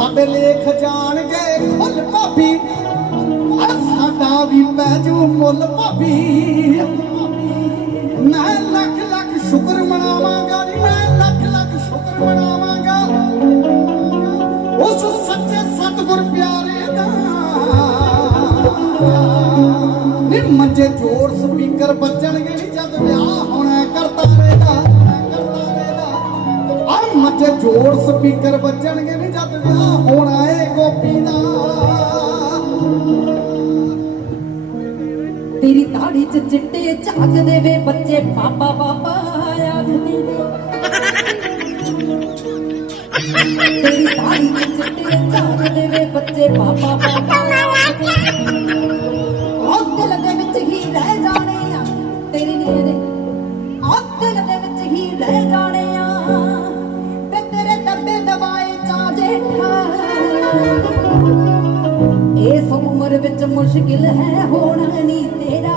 साडे लेख जाणगे खुल भाभी साडा भी पैजू मुल भाभी मैं लख लख शुक्र मनावांगा मैं लख लख शुक्र मनावांगा उस सच्चे सतगुर प्यारे दा मंजे जोड़ स्पीकर बजणगे नी जद विआह होना करता रहेगा मंजे जोड़ स्पीकर बजणगे नी जद विआह होना है गोपी दा तेरी दाढ़ी च चिट्टे झाग देवे बच्चे पापा पापा आख देवे तेरी दाढ़ी च चिट्टे झाग देवे बच्चे पापा पापा आख देवे दिल दे विच ही रह जाने आ तेरी नींद दिल दे विच ही रह जाने आ ते तेरे दबे दबाए चा जेठा इस उम्र विच मुश्किल है होना नी तेरा